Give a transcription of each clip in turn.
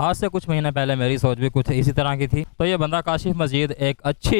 आज से कुछ महीने पहले मेरी सोच भी कुछ इसी तरह की थी। तो ये बंदा काशिफ मजीद एक अच्छी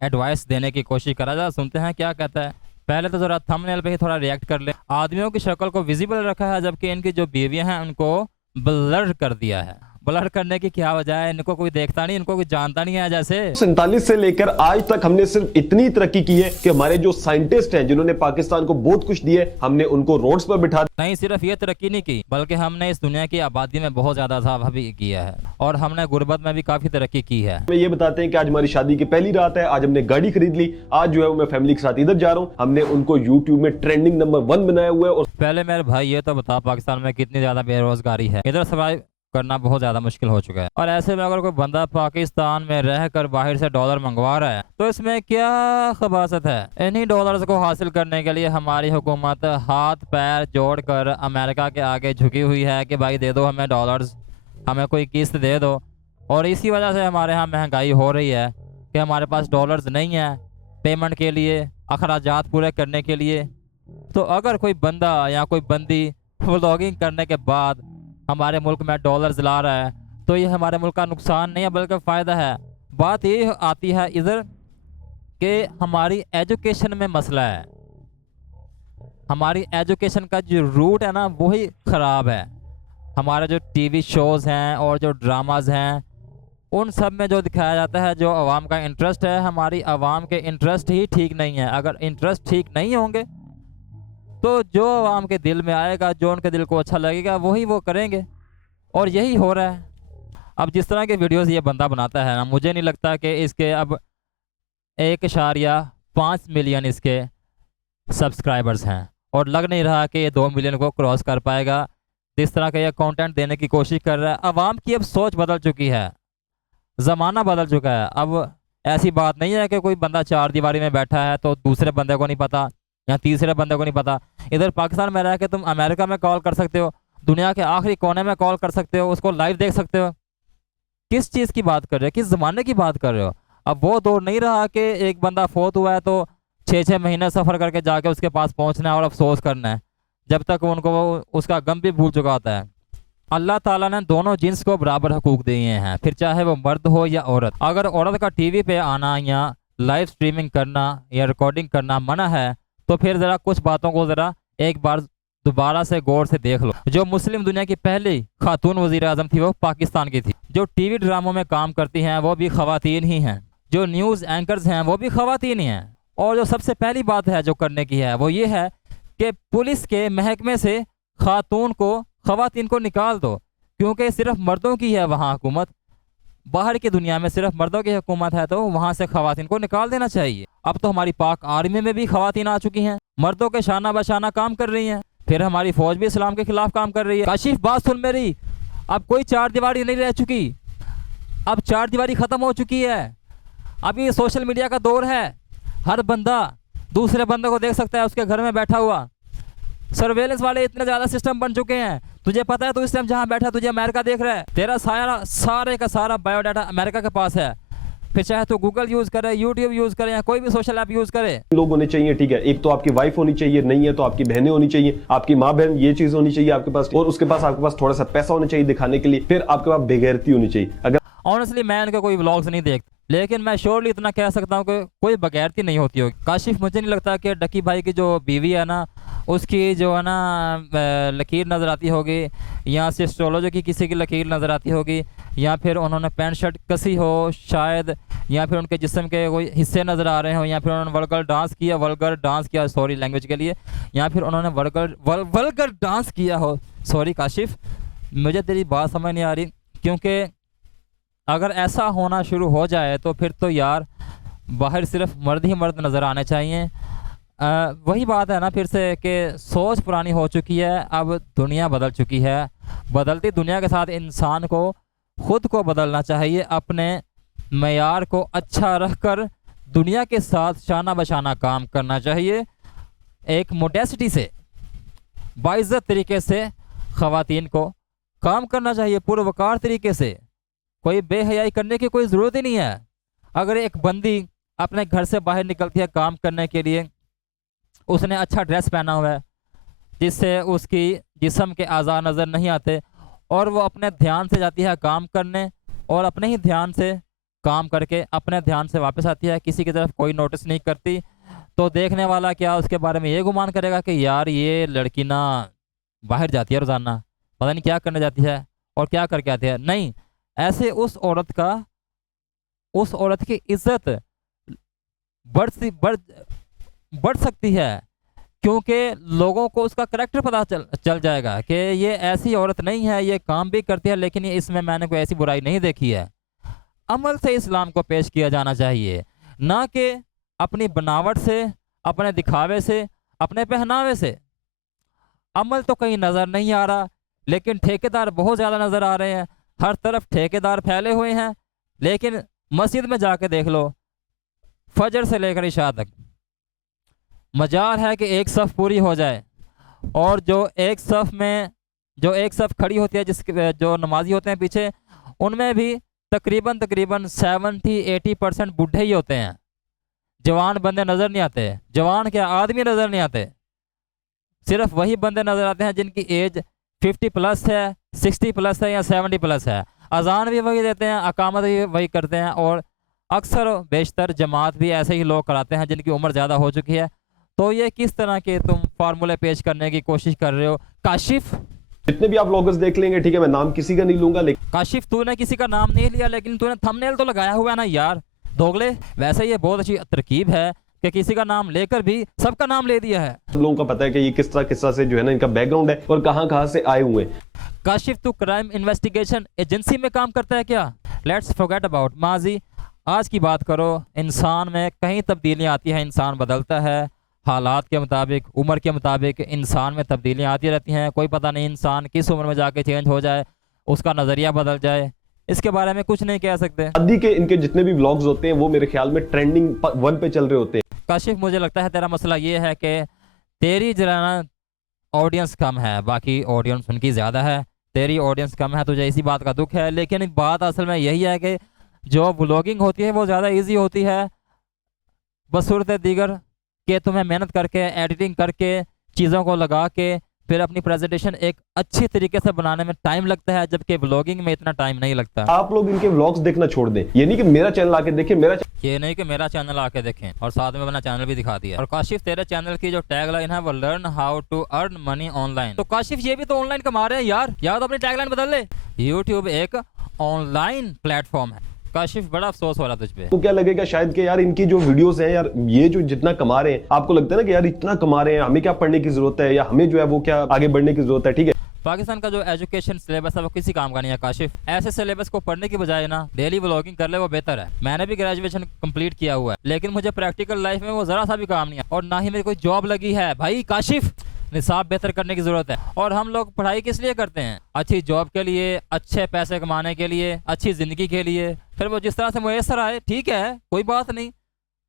एडवाइस देने की कोशिश करा जा, सुनते हैं क्या कहता है। पहले तो ज़रा थंबनेल पे ही थोड़ा रिएक्ट कर ले। आदमियों की शक्ल को विजिबल रखा है, जबकि इनकी जो बीवियां हैं उनको ब्लर कर दिया है। ब्लर करने की क्या वजह है? इनको कोई देखता नहीं, इनको कोई जानता नहीं है। जैसे 47 से लेकर आज तक हमने सिर्फ इतनी तरक्की की है कि हमारे जो साइंटिस्ट हैं जिन्होंने पाकिस्तान को बहुत कुछ दिए, हमने उनको रोड्स पर बिठा नहीं, सिर्फ ये तरक्की नहीं की बल्कि हमने इस दुनिया की आबादी में बहुत ज्यादा इजाफा भी किया है और हमने गुर्बत में भी काफी तरक्की की है। में ये बताते हैं कि आज हमारी शादी की पहली रात है, आज हमने गाड़ी खरीद ली, आज जो है वो मैं फैमिली के साथ इधर जा रहा हूँ। हमने उनको यूट्यूब में ट्रेंडिंग नंबर 1 बनाया हुआ है। और पहले मेरे भाई ये तो बता, पाकिस्तान में कितनी ज्यादा बेरोजगारी है, इधर सर्वाइव करना बहुत ज्यादा मुश्किल हो चुका है। और ऐसे में अगर कोई बंदा पाकिस्तान में रहकर बाहर से डॉलर मंगवा रहा है तो इसमें क्या खबासत है? इन्हीं डॉलर्स को हासिल करने के लिए हमारी हुकूमत हाथ पैर जोड़कर अमेरिका के आगे झुकी हुई है कि भाई दे दो हमें डॉलर्स, हमें कोई किस्त दे दो। और इसी वजह से हमारे यहाँ महंगाई हो रही है कि हमारे पास डॉलर्स नहीं है पेमेंट के लिए, अखराजात पूरे करने के लिए। तो अगर कोई बंदा या कोई बंदी व्लॉगिंग करने के बाद हमारे मुल्क में डॉलर्स ला रहा है तो ये हमारे मुल्क का नुकसान नहीं है बल्कि फ़ायदा है। बात ये आती है इधर कि हमारी एजुकेशन में मसला है। हमारी एजुकेशन का जो रूट है ना वही ख़राब है। हमारे जो टीवी शोज़ हैं और जो ड्रामाज हैं उन सब में जो दिखाया जाता है जो आवाम का इंटरेस्ट है, हमारी आवाम के इंटरेस्ट ही ठीक नहीं है। अगर इंटरेस्ट ठीक नहीं होंगे तो जो आवाम के दिल में आएगा, जो उनके दिल को अच्छा लगेगा वही वो करेंगे। और यही हो रहा है। अब जिस तरह के वीडियोस ये बंदा बनाता है ना, मुझे नहीं लगता कि इसके अब 1.5 मिलियन इसके सब्सक्राइबर्स हैं और लग नहीं रहा कि ये 2 मिलियन को क्रॉस कर पाएगा। जिस तरह का ये कंटेंट देने की कोशिश कर रहा है, आवाम की अब सोच बदल चुकी है, ज़माना बदल चुका है। अब ऐसी बात नहीं है कि कोई बंदा चार दीवारी में बैठा है तो दूसरे बंदे को नहीं पता या तीसरे बंदे को नहीं पता। इधर पाकिस्तान में रह के तुम अमेरिका में कॉल कर सकते हो, दुनिया के आखिरी कोने में कॉल कर सकते हो, उसको लाइव देख सकते हो। किस चीज़ की बात कर रहे हो? किस ज़माने की बात कर रहे हो? अब वो दौर नहीं रहा कि एक बंदा फोत हुआ है तो 6-6 महीने सफ़र करके जाके उसके पास पहुंचना है और अफसोस करना है, जब तक उनको उसका गम भी भूल चुका होता है। अल्लाह ताला ने दोनों जिन्स को बराबर हकूक दिए हैं, फिर चाहे वो मर्द हो या औरत। अगर औरत का टीवी पे आना या लाइव स्ट्रीमिंग करना या रिकॉर्डिंग करना मना है तो फिर ज़रा कुछ बातों को ज़रा एक बार दोबारा से गौर से देख लो। जो मुस्लिम दुनिया की पहली खातून वज़ीर आज़म थी वो पाकिस्तान की थी। जो टीवी ड्रामों में काम करती हैं वो भी ख़वातीन ही हैं। जो न्यूज़ एंकर्स हैं वो भी ख़वातीन ही हैं। और जो सबसे पहली बात है जो करने की है वो ये है कि पुलिस के महकमे से ख़वातीन को निकाल दो, क्योंकि सिर्फ मर्दों की है वहाँ हुकूमत। बाहर की दुनिया में सिर्फ मर्दों की हुकूमत है तो वहाँ से ख़वातीन को निकाल देना चाहिए। अब तो हमारी पाक आर्मी में भी ख़वातीन आ चुकी हैं, मर्दों के शाना बशाना काम कर रही हैं। फिर हमारी फौज भी इस्लाम के खिलाफ काम कर रही है। काशिफ बात सुन मेरी, अब कोई चार दीवारी नहीं रह चुकी, अब चार दीवारी ख़त्म हो चुकी है। अब ये सोशल मीडिया का दौर है, हर बंदा दूसरे बंदे को देख सकता है उसके घर में बैठा हुआ। सर्वेलेंस वाले इतने ज़्यादा सिस्टम बन चुके हैं, तुझे पता है तू इस टाइम जहाँ बैठा तुझे अमेरिका देख रहा है, तेरा सारे का सारा बायोडाटा अमेरिका के पास है। फिर चाहे तो गूगल यूज़ करे, यूट्यूब यूज़ करे या कोई भी सोशल ऐप यूज़ करे। लोग होने चाहिए, ठीक है। एक तो आपकी वाइफ होनी चाहिए, नहीं है तो आपकी बहनें होनी चाहिए, आपकी माँ बहन, ये चीज होनी चाहिए आपके पास। और उसके पास आपके पास थोड़ा सा पैसा होना चाहिए दिखाने के लिए। फिर आपके पास बेगैरती होनी चाहिए। अगर ऑनेस्टली मैं इनके कोई व्लॉग्स नहीं देखता, लेकिन मैं श्योरली इतना कह सकता हूँ कि कोई बगैरती नहीं होती होगी। काशिफ मुझे नहीं लगता कि डकी भाई की जो बीवी है ना उसकी जो है ना लकीर नज़र आती होगी, या सिस्ट्रोलॉजी की किसी की लकीर नज़र आती होगी, या फिर उन्होंने पैंट शर्ट कसी हो शायद, या फिर उनके जिस्म के कोई हिस्से नज़र आ रहे हो, या फिर उन्होंने वल्गर डांस किया सॉरी लैंग्वेज के लिए, या फिर उन्होंने वल्गर डांस किया हो। सॉरी काशिफ, मुझे तेरी बात समझ नहीं आ रही, क्योंकि अगर ऐसा होना शुरू हो जाए तो फिर तो यार बाहर सिर्फ मर्द ही मर्द नज़र आने चाहिए। वही बात है ना फिर से कि सोच पुरानी हो चुकी है, अब दुनिया बदल चुकी है। बदलती दुनिया के साथ इंसान को खुद को बदलना चाहिए, अपने मयार को अच्छा रखकर दुनिया के साथ शाना बशाना काम करना चाहिए। एक मोडेसिटी से बाइज्जत तरीके से ख़वातीन को काम करना चाहिए, पुरवकार तरीके से। कोई बेहयाई करने की कोई ज़रूरत ही नहीं है। अगर एक बंदी अपने घर से बाहर निकलती है काम करने के लिए, उसने अच्छा ड्रेस पहना हुआ है जिससे उसकी जिस्म के आज़ा नज़र नहीं आते, और वो अपने ध्यान से जाती है काम करने, और अपने ही ध्यान से काम करके अपने ध्यान से वापस आती है, किसी की तरफ कोई नोटिस नहीं करती। तो देखने वाला क्या उसके बारे में ये गुमान करेगा कि यार ये लड़की ना बाहर जाती है रोज़ाना, पता नहीं क्या करने जाती है और क्या करके आती है। नहीं, ऐसे उस औरत की इज्जत बढ़ बढ़ सकती है, क्योंकि लोगों को उसका करेक्टर पता चल जाएगा कि ये ऐसी औरत नहीं है, ये काम भी करती है लेकिन ये इसमें मैंने कोई ऐसी बुराई नहीं देखी है। अमल से इस्लाम को पेश किया जाना चाहिए, ना कि अपनी बनावट से, अपने दिखावे से, अपने पहनावे से। अमल तो कहीं नज़र नहीं आ रहा, लेकिन ठेकेदार बहुत ज़्यादा नज़र आ रहे हैं। हर तरफ ठेकेदार फैले हुए हैं। लेकिन मस्जिद में जाके देख लो, फजर से लेकर इशा तक मजाल है कि एक सफ़ पूरी हो जाए, और जो एक सफ़ खड़ी होती है, जिसके जो नमाजी होते हैं पीछे, उनमें भी तकरीबन 70-80% बूढ़े ही होते हैं। जवान बंदे नज़र नहीं आते। जवान क्या, आदमी नज़र नहीं आते। सिर्फ वही बंदे नज़र आते हैं जिनकी एज 50 प्लस है, 60 प्लस है या 70 प्लस है। अजान भी वही देते हैं, अकामत भी वही करते हैं, और अक्सर बेशतर जमात भी ऐसे ही लोग कराते हैं जिनकी उम्र ज़्यादा हो चुकी है। तो ये किस तरह के तुम फार्मूले पेश करने की कोशिश कर रहे हो काशिफ? जितने भी आप व्लॉगर्स देख लेंगे, ठीक है, मैं नाम किसी का नहीं लूंगा, लेकिन काशिफ तूने किसी का नाम नहीं लिया, लेकिन तूने थंबनेल तो लगाया हुआ है ना यार, दोगले। वैसे ये बहुत अच्छी तरकीब है कि किसी का नाम लेकर भी सबका नाम ले दिया है। सब लोगों का पता है कि ये किस तरह से जो है ना, इनका बैकग्राउंड है और कहां से आए हुए हैं। काशिफ, तू क्राइम इन्वेस्टिगेशन एजेंसी में काम करता है क्या? लेट्स फॉरगेट अबाउट माजी, आज की बात करो। इंसान में कहीं तब्दीलियाँ आती हैं, इंसान बदलता है, हालात के मुताबिक, उम्र के मुताबिक इंसान में तब्दीलियाँ आती रहती हैं। कोई पता नहीं इंसान किस उम्र में जाके चेंज हो जाए, उसका नज़रिया बदल जाए, इसके बारे में कुछ नहीं कह सकते। शादी के इनके जितने भी व्लॉग्स होते हैं वो मेरे ख्याल में ट्रेंडिंग 1 पे चल रहे होते हैं। काशिफ, मुझे लगता है तेरा मसला ये है कि तेरी जरा ना ऑडियंस कम है, बाकी ऑडियंस उनकी ज़्यादा है। तेरी ऑडियंस कम है, तुझे इसी बात का दुख है। लेकिन बात असल में यही है कि जो व्लॉगिंग होती है वो ज़्यादा इजी होती है बसूरत दीगर कि तुम्हें मेहनत करके, एडिटिंग करके, चीज़ों को लगा के फिर अपनी प्रेजेंटेशन एक अच्छी तरीके से बनाने में टाइम लगता है, जबकि व्लॉगिंग में इतना टाइम नहीं लगता। आप लोग इनके व्लॉग्स देखना छोड़ दें, ये नहीं कि मेरा चैनल आके देखें, ये नहीं कि मेरा चैनल आके देखें और साथ में अपना चैनल भी दिखा दिया। और काशिफ, तेरे चैनल की जो टैगलाइन है वो learn how to earn money online. तो काशिफ, ये भी तो ऑनलाइन कमा रहे हैं यार, या तो अपनी टैगलाइन बदल ले। यूट्यूब एक ऑनलाइन प्लेटफॉर्म है। काशिफ, बड़ा अफसोस हो रहा तुझ पे। तो क्या लगेगा शायद कि यार इनकी जो वीडियोस हैं यार, ये जो जितना कमा रहे हैं, आपको लगता है ना कि यार इतना कमा रहे हैं, हमें क्या पढ़ने की जरूरत है, या हमें जो है वो क्या आगे बढ़ने की जरूरत है। ठीक है, पाकिस्तान का जो एजुकेशन सिलेबस है वो किसी काम का नहीं है काशिफ। ऐसे सिलेबस को पढ़ने की बजाय ना डेली व्लॉगिंग कर ले, वो बेहतर है। मैंने भी ग्रेजुएशन कंप्लीट किया हुआ है, लेकिन मुझे प्रैक्टिकल लाइफ में वो जरा सा भी काम नहीं है, और ना ही मेरी कोई जॉब लगी है। भाई काशिफ, निसाब बेहतर करने की जरूरत है। और हम लोग पढ़ाई किस लिए करते हैं? अच्छी जॉब के लिए, अच्छे पैसे कमाने के लिए, अच्छी जिंदगी के लिए। फिर वो जिस तरह से मुयसर आए, ठीक है, कोई बात नहीं,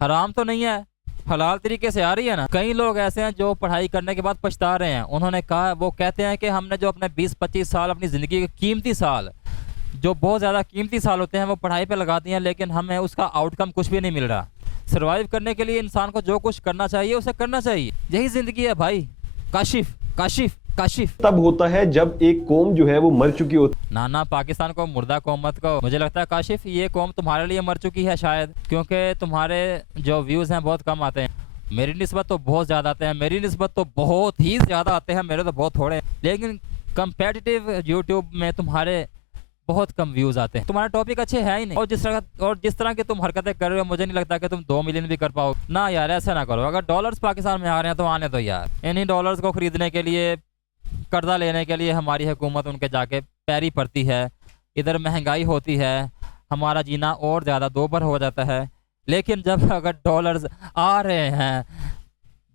हराम तो नहीं है, हलाल तरीके से आ रही है ना। कई लोग ऐसे हैं जो पढ़ाई करने के बाद पछता रहे हैं। उन्होंने कहा, वो कहते हैं कि हमने जो अपने 20-25 साल अपनी ज़िंदगी के कीमती साल, जो बहुत ज़्यादा कीमती साल होते हैं, वो पढ़ाई पे लगा दिए हैं, लेकिन हमें उसका आउटकम कुछ भी नहीं मिल रहा। सर्वाइव करने के लिए इंसान को जो कुछ करना चाहिए उसे करना चाहिए, यही ज़िंदगी है भाई। काशिफ काशिफ काशिफ, तब होता है जब एक कौम जो है वो मर चुकी होती। ना पाकिस्तान को मुर्दा कौम मत कहो। मुझे लगता है काशिफ, ये कौम तुम्हारे लिए मर चुकी है शायद, क्योंकि तुम्हारे जो व्यूज़ हैं बहुत कम आते हैं। मेरी निस्बत तो बहुत ज़्यादा आते हैं, मेरी निस्बत तो बहुत ही ज़्यादा आते हैं, मेरे तो बहुत थोड़े। लेकिन कंपेटिटिव यूट्यूब में तुम्हारे बहुत कम व्यूज़ आते हैं। तुम्हारे टॉपिक अच्छे हैं ही नहीं, और जिस तरह की तुम हरकतें कर रहे हो, मुझे नहीं लगता कि तुम 2 मिलियन भी कर पाओ ना यार। ऐसा ना करो। अगर डॉलर्स पाकिस्तान में आ रहे हैं तो आने दो यार। इन्हीं डॉलर्स को खरीदने के लिए, कर्जा लेने के लिए हमारी हुकूमत उनके जाके पैरी पड़ती है। इधर महंगाई होती है, हमारा जीना और ज़्यादा दोबर हो जाता है। लेकिन जब अगर डॉलर्स आ रहे हैं,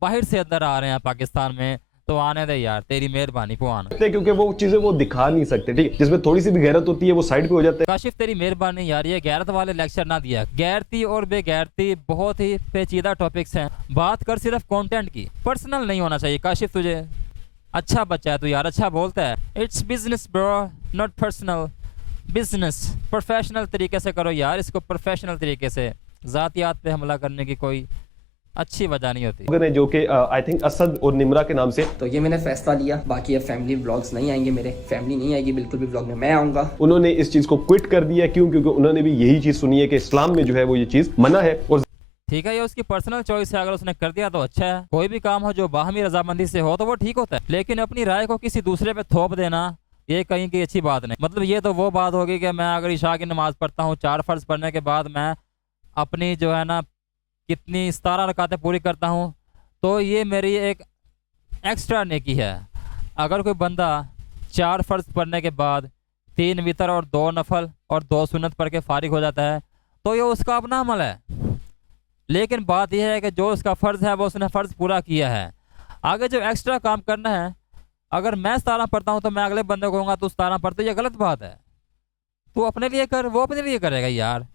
बाहर से अंदर आ रहे हैं पाकिस्तान में, तो आने दे यार, तेरी मेहरबानी पुआन। क्योंकि वो चीजें वो दिखा नहीं सकते, ठीक है, जिसमें थोड़ी सी भी गैरत होती है वो साइड पे हो जाते हैं। काशिफ, तेरी मेहरबानी यार, ये गैरत वाले लेक्चर ना दिया। गैरती और बेगैरती बहुत ही पेचीदा टॉपिक्स हैं। बात कर सिर्फ कंटेंट की, पर्सनल नहीं होना चाहिए। काशिफ, तुझे अच्छा बच्चा है तू यार, अच्छा बोलता है। It's business bro, not personal. Business professional तरीके से करो यार, इसको प्रोफेशनल तरीके से। ज़ातियात पे हमला करने की कोई अच्छी वजह नहीं होती। लोगों ने जो कि आई थिंक असद और निमरा के नाम से, तो ये मैंने फैसला लिया। बाकी अब फैमिली व्लॉग्स नहीं आएंगे, मेरे फैमिली नहीं आएगी बिल्कुल भी व्लॉग में, मैं आऊँगा। उन्होंने इस चीज को क्विट कर दिया। क्यों? क्योंकि उन्होंने भी यही चीज सुनी है कि इस्लाम में जो है वो ये चीज मना है। और ठीक है, ये उसकी पर्सनल चॉइस है, अगर उसने कर दिया तो अच्छा है। कोई भी काम हो जो बाहमी रजामंदी से हो तो वो ठीक होता है, लेकिन अपनी राय को किसी दूसरे पे थोप देना ये कहीं की अच्छी बात नहीं। मतलब ये तो वो बात होगी कि मैं अगर इशा की नमाज पढ़ता हूँ, 4 फर्ज पढ़ने के बाद मैं अपनी जो है ना कितनी 17 रकातें पूरी करता हूँ, तो ये मेरी एक एक्स्ट्रा नेकी है। अगर कोई बंदा 4 फर्ज पढ़ने के बाद 3 वितर और 2 नफल और 2 सुन्नत पढ़ के फारिग हो जाता है तो ये उसका अपना अमल है। लेकिन बात यह है कि जो उसका फ़र्ज़ है वो उसने फ़र्ज़ पूरा किया है। आगे जो एक्स्ट्रा काम करना है, अगर मैं 17 पढ़ता हूँ तो मैं अगले बंदे को कहूँगा तू 17 पढ़, तो ये गलत बात है। तू अपने लिए कर, वो अपने लिए करेगा यार।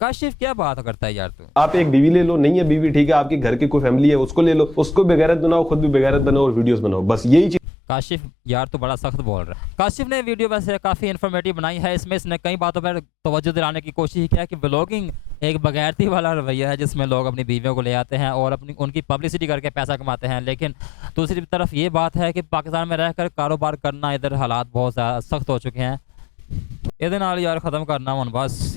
काशिफ क्या बात करता है यार तू। आप एक बीवी ले लो, नहीं है बीवी ठीक है, आपके घर की कोई फैमिली है उसको ले लो, उसको बेगैरत बनाओ, खुद भी बेगैरत बनाओ और वीडियोस बनाओ, बस यही चीज। काशिफ यार तो बड़ा सख्त बोल रहा है। काशिफ ने वीडियो वैसे काफ़ी इन्फॉर्मेटिव बनाई है। इसमें इसने कई बातों पर तवज्जो दिलाने की कोशिश की है कि ब्लॉगिंग एक बगैरती वाला रवैया है जिसमें लोग अपनी बीवियों को ले आते हैं और अपनी उनकी पब्लिसिटी करके पैसा कमाते हैं। लेकिन दूसरी तरफ ये बात है कि पाकिस्तान में रहकर कारोबार करना इधर हालात बहुत ज़्यादा सख्त हो चुके हैं। ये नाल यार ख़त्म करना मन बस।